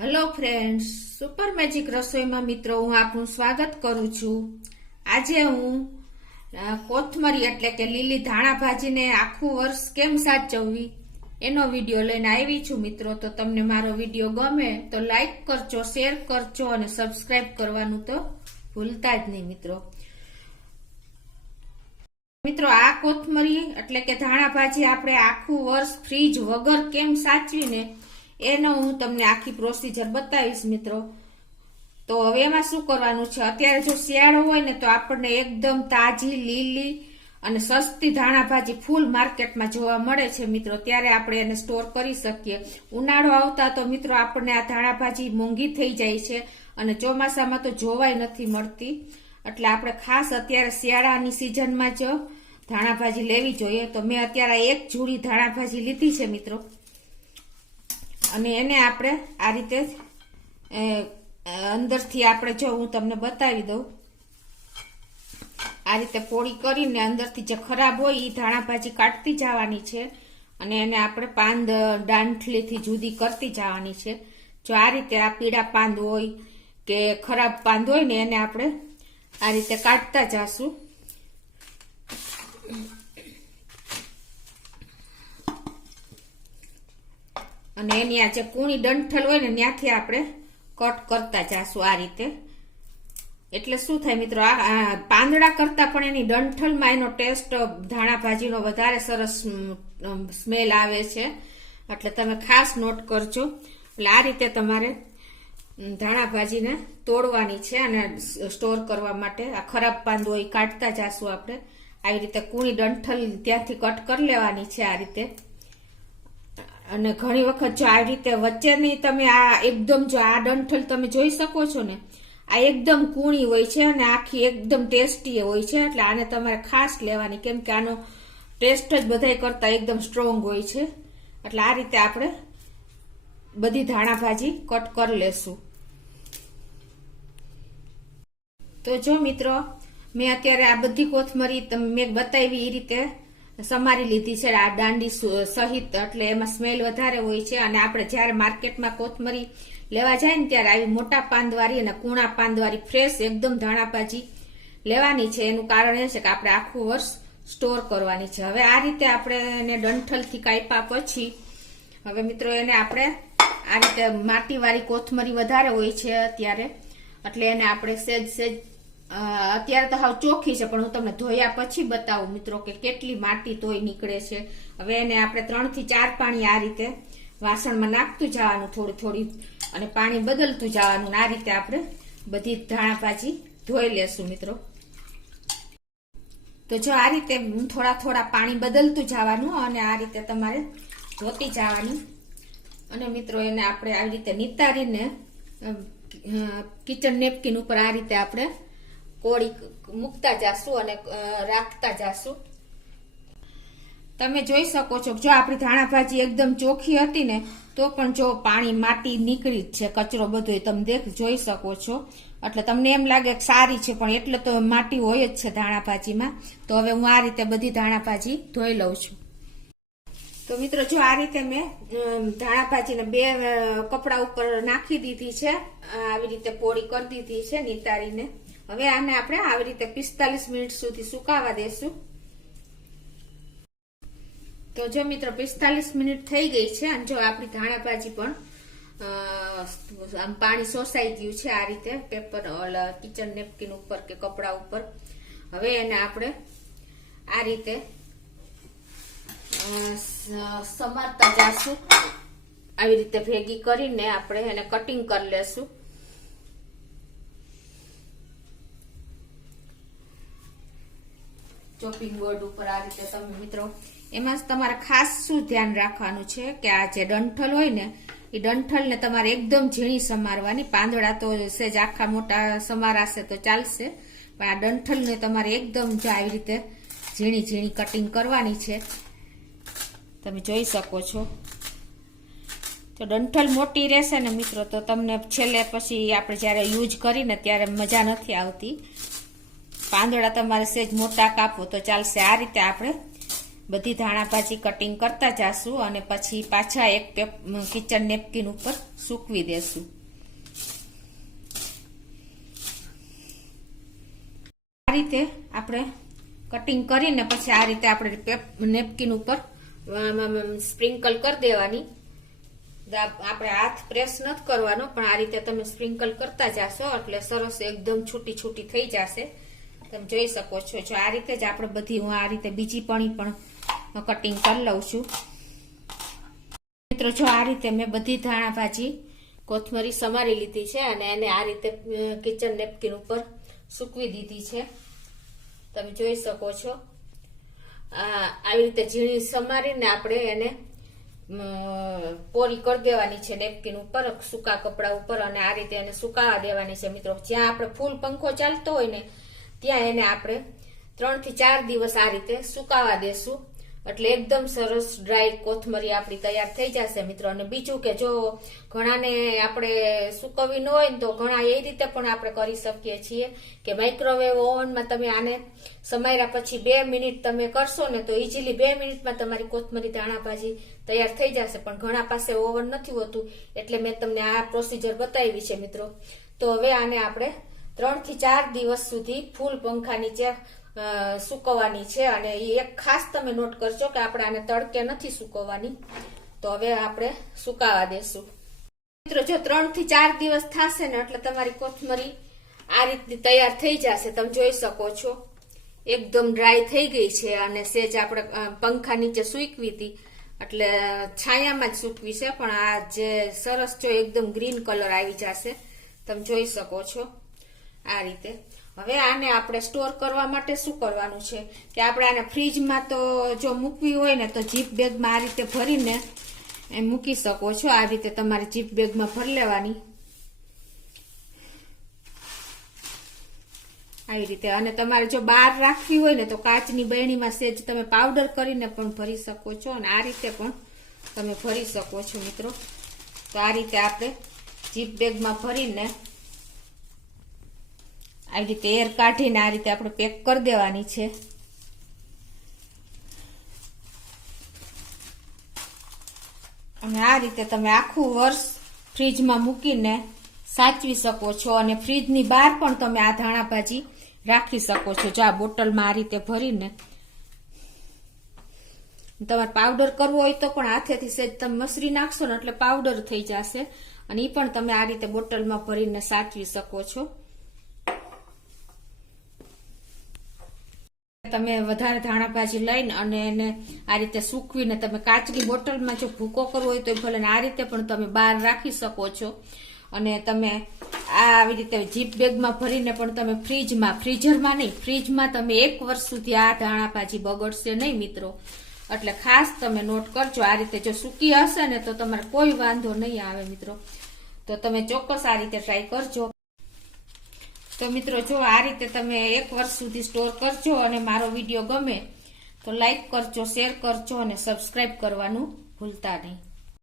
Hello friends, super magic રસોઈમાં મિત્રો હું આપનું સ્વાગત કરું છું। આજે હું કોથમરી એટલે કે લીલી ધાણા ભાજીને આખું વર્ષ કેમ સાચવવી એનો વિડીયો લઈને આવી છું મિત્રો। તો તમને મારો વિડીયો ગમે તો લાઈક કરજો, શેર કરજો અને સબસ્ક્રાઇબ કરવાનું તો ભૂલતા જ નહીં મિત્રો। આ કોથમરી એટલે કે ધાણા ભાજી આપણે આખું વર્ષ ફ્રીજ વગર કેમ સાચવીને એનો હું તમને આખી પ્રોસીજર બતાવીશ મિત્રો। તો હવે એમાં શું કરવાનું છે, અત્યારે જો શિયાળો હોય ને તો આપણને એકદમ તાજી લીલી અને સસ્તી ધાણા ભાજી ફૂલ માર્કેટમાં જોવા મળે છે મિત્રો, ત્યારે આપણે એને સ્ટોર કરી શકીએ। ઉનાળો આવતા તો મિત્રો આપણને આ ધાણા ભાજી મોંઘી થઈ જાય છે અને ચોમાસામાં તો જોવાય નથી મળતી, એટલે આપણે ખાસ અત્યારે શિયાળાની સિઝનમાં જ ધાણા ભાજી લેવી જોઈએ। તો મેં અત્યારે એક જોડી ધાણા ભાજી લીધી છે મિત્રો, અને એને આપણે આ રીતે અંદરથી આપણે જો હું તમને બતાવી દઉં, આ રીતે પોળી કરીને અંદરથી જે ખરાબ હોય એ ધાણા ભાજી કાઢતી જવાની છે અને એને આપણે પાંદ દાંઠલીથી જુદી કરતી જવાની છે। જો આ રીતે આ પીળા પાંદ હોય કે ખરાબ પાંદ હોય ને એને આપણે આ રીતે કાઢતા જાશું। અને એની આ જે કૂણી ડંઠલ હોય ને ત્યાંથી આપણે કટ કરતા જાશું આ રીતે। એટલે શું થાય મિત્રો, આ પાંદડા કરતા પણ એની ડંઠલમાં એનો ટેસ્ટ ધાણા ભાજીનો વધારે સરસ સ્મેલ આવે છે, એટલે તમે ખાસ નોટ કરજો। એટલે આ રીતે તમારે ધાણા ભાજીને તોડવાની છે અને સ્ટોર કરવા માટે આ ખરાબ પાંદ હોય કાઢતા જાશું આપણે। આવી રીતે કૂણી ડંઠલ ત્યાંથી કટ કરી લેવાની છે આ રીતે। અને ઘણી વખત જો આવી રીતે વચ્ચેની તમે આ એકદમ જો આ ડંઠલ તમે જોઈ શકો છો ને, આ એકદમ કૂણી હોય છે અને આખી એકદમ ટેસ્ટી હોય છે, એટલે આને તમારે ખાસ લેવાની, કેમ કે આનો ટેસ્ટ જ બધાય કરતા એકદમ સ્ટ્રોંગ હોય છે। એટલે આ રીતે આપણે બધી ધાણા ભાજી કટ કરી લેશું। તો જો મિત્રો મેં અત્યારે આ બધી કોથમરી મેં બતાવી એ રીતે સમારી લીધી છે આ દાંડી સહિત, એટલે એમાં સ્મેલ વધારે હોય છે। અને આપણે જ્યારે માર્કેટમાં કોથમરી લેવા જાય ને ત્યારે આવી મોટા પાંદવાળી અને કૂણા પાંદવાળી ફ્રેશ એકદમ ધાણા ભાજી લેવાની છે। એનું કારણ એ છે કે આપણે આખું વર્ષ સ્ટોર કરવાની છે। હવે આ રીતે આપણે એને ડંઠલથી કાપ્યા પછી હવે મિત્રો એને આપણે આ રીતે માટીવાળી કોથમરી વધારે હોય છે અત્યારે, એટલે એને આપણે સેજ અત્યારે તો હાવ ચોખ્ખી છે, પણ હું તમને ધોયા પછી બતાવું મિત્રો કે કેટલી માટી તોય નીકળે છે। હવે એને આપણે 3 થી 4 પાણી આ રીતે વાસણમાં નાખતું જવાનું થોડી થોડી, અને પાણી બદલતું જવાનું। આ રીતે આપણે બધી ધાણા ભાજી ધોઈ લેશું મિત્રો। તો જો આ રીતે થોડા થોડા પાણી બદલતું જવાનું અને આ રીતે તમારે ધોતી જવાની। અને મિત્રો એને આપણે આવી રીતે નિતારીને કિચન નેપકિન ઉપર આ રીતે આપણે કોળી મૂકતા જાશું અને રાખતા જાશું। તમે જોઈ શકો છો જો આપણી ધાણા ભાજી એકદમ ચોખ્ખી હતી ને તો પણ જો પાણી માટી નીકળી જ છે, કચરો બધો તમે જોઈ શકો છો। એટલે તમને એમ લાગે કે સારી છે, પણ એટલે તો માટી હોય જ છે ધાણા ભાજીમાં। તો હવે હું આ રીતે બધી ધાણા ભાજી ધોઈ લઉં છું। તો મિત્રો જો આ રીતે મેં ધાણા ભાજીને 2 કપડા ઉપર નાખી દીધી છે, આવી રીતે પોળી કરી દીધી છે નિતારીને। હવે આને આપણે આવી રીતે 45 મિનિટ સુધી સુકાવા દેશું। તો જો મિત્રો 45 મિનિટ થઈ ગઈ છે અને જો આપણી ધાણા ભાજી પણ આમ પાણી સોસાઈ ગયું છે આ રીતે પેપર કિચન નેપકિન ઉપર કે કપડા ઉપર। હવે એને આપણે આ રીતે સમારતા જાશું, આવી રીતે ભેગી કરીને આપણે એને કટિંગ કરી લેશું। ચોપિંગ બોર્ડ ઉપર આ રીતે તમે મિત્રો એમાં તમારે ખાસ શું ધ્યાન રાખવાનું છે કે આ જે ડંઠલ હોય ને એ ડંઠલને તમારે એકદમ ઝીણી સમારવાની। પાંદડા તો સેજ આખા મોટા સમારાશે તો ચાલશે, પણ આ ડંઠલને તમારે એકદમ જો આવી રીતે ઝીણી ઝીણી કટિંગ કરવાની છે, તમે જોઈ શકો છો। તો ડંઠલ મોટી રહેશે ને મિત્રો તો તમને છેલ્લે પછી આપણે જ્યારે યુઝ કરીને ત્યારે મજા નથી આવતી। પાંદડા તમારે સેજ મોટા કાપો તો ચાલશે। આ રીતે આપણે બધી ધાણાભાજી કટિંગ કરતા જાશું અને પછી પાછા એક કિચન નેપકિન ઉપર સૂકવી દેશું. આ રીતે આપણે કટિંગ કરીને પછી આ રીતે આપણે નેપકિન ઉપર સ્પ્રિંકલ કરી દેવાની. આપણે હાથ પ્રેસ નથી કરવાનો, પણ આ રીતે તમે સ્પ્રિંકલ કરતા જાશો એટલે સરસ એકદમ છૂટી છૂટી થઈ જશે. તમે જોઈ શકો છો. જો આ રીતે જ આપણે બધી, હું આ રીતે બીજી પણ કટિંગ કરી લઉં છું. મિત્રો જો આ રીતે મેં બધી ધાણાભાજી કોથમરી સમારી લીધી છે અને એને આ રીતે કિચન નેપકિન ઉપર સૂકવી દીધી છે. તમે જોઈ શકો છો. આવી રીતે ઝીણી સમારીને આપણે એને પોરી કરી દેવાની છે નેપકિન ઉપર, સૂકા કપડા ઉપર, અને આ રીતે એને સુકાવા દેવાની છે. મિત્રો જ્યાં આપણે ફૂલ પંખો ચાલતો હોય ને ત્યાં એને આપણે 3 થી 4 દિવસ આ રીતે સુકાવા દેશું એટલે એકદમ સરસ ડ્રાય કોથમરી આપણી તૈયાર થઈ જશે મિત્રો. અને બીજું કે જો ઘણાને આપણે સુકવવી ન હોય ને તો ઘણા એ રીતે પણ આપણે કરી શકીએ છીએ કે માઇક્રોવેવ ઓવનમાં તમે આને સમાર્યા પછી 2 મિનિટ તમે કરશો ને તો ઇઝીલી 2 મિનિટમાં તમારી કોથમરી ધાણાભાજી તૈયાર થઈ જશે. પણ ઘણા પાસે ઓવન નથી હોતું એટલે મેં તમને આ પ્રોસીજર બતાવી છે મિત્રો. તો હવે આને આપણે 3 થી 4 દિવસ સુધી ફૂલ પંખા નીચે સુકવવાની છે. અને એક ખાસ તમે નોટ કરજો કે આપણે આને તડકે નથી સુકવવાની. તો હવે આપણે સુકાવા દેશું. મિત્રો જો 3 થી 4 દિવસ થશે ને એટલે તમારી કોથમરી આ રીતની તૈયાર થઈ જશે. તમે જોઈ શકો છો એકદમ ડ્રાય થઈ ગઈ છે અને સેજ આપણે પંખા નીચે સૂકવી હતી એટલે છાયામાં જ સૂકવી છે, પણ આ જે સરસ જો એકદમ ગ્રીન કલર આવી જશે. તમે જોઈ શકો છો આ રીતે. હવે આને આપણે સ્ટોર કરવા માટે શું કરવાનું છે કે આપણે આને ફ્રીજમાં તો જો મૂકવી હોય ને તો જીપ બેગમાં આ રીતે ભરીને મૂકી શકો છો. આ રીતે તમારે જીપ બેગમાં ભરી લેવાની આવી રીતે. અને તમારે જો બહાર રાખવી હોય ને તો કાચની બરણીમાં સેજ તમે પાવડર કરીને પણ ભરી શકો છો અને આ રીતે પણ તમે ભરી શકો છો મિત્રો. તો આ રીતે આપણે જીપ બેગમાં ભરીને આવી રીતે એર કાઢીને આ રીતે આપણે પેક કરી દેવાની છે. અને આ રીતે તમે આખું વર્ષ ફ્રીજમાં મૂકીને સાચવી શકો છો અને ફ્રીજની બહાર પણ તમે આ ધાણાભાજી રાખી શકો છો. જો આ બોટલમાં આ રીતે ભરીને તમારે પાવડર કરવો હોય તો પણ હાથેથી સેજ તમે મસરી નાખશો ને એટલે પાવડર થઈ જશે. અને એ પણ તમે આ રીતે બોટલમાં ભરીને સાચવી શકો છો. તમે વધારે ધાણાભાજી લઈને અને એને આ રીતે સૂકવીને તમે કાચની બોટલમાં જો ભૂકો કરવો હોય તો ભલે આ રીતે પણ તમે બહાર રાખી શકો છો. અને તમે આવી રીતે જીપ બેગમાં ભરીને પણ તમે ફ્રીઝરમાં નહીં, ફ્રીજમાં તમે 1 વર્ષ સુધી આ ધાણાભાજી બગડશે નહીં મિત્રો. એટલે ખાસ તમે નોટ કરજો. આ રીતે જો સૂકી હશે ને તો તમારે કોઈ વાંધો નહીં આવે મિત્રો. તો તમે ચોક્કસ આ રીતે ટ્રાય કરજો. તો મિત્રો જો આ રીતે તમે 1 વર્ષ સુધી સ્ટોર કરજો. અને મારો વિડીયો ગમે તો લાઈક કરજો, શેર કરજો અને સબસ્ક્રાઈબ કરવાનું ભૂલતા નહીં.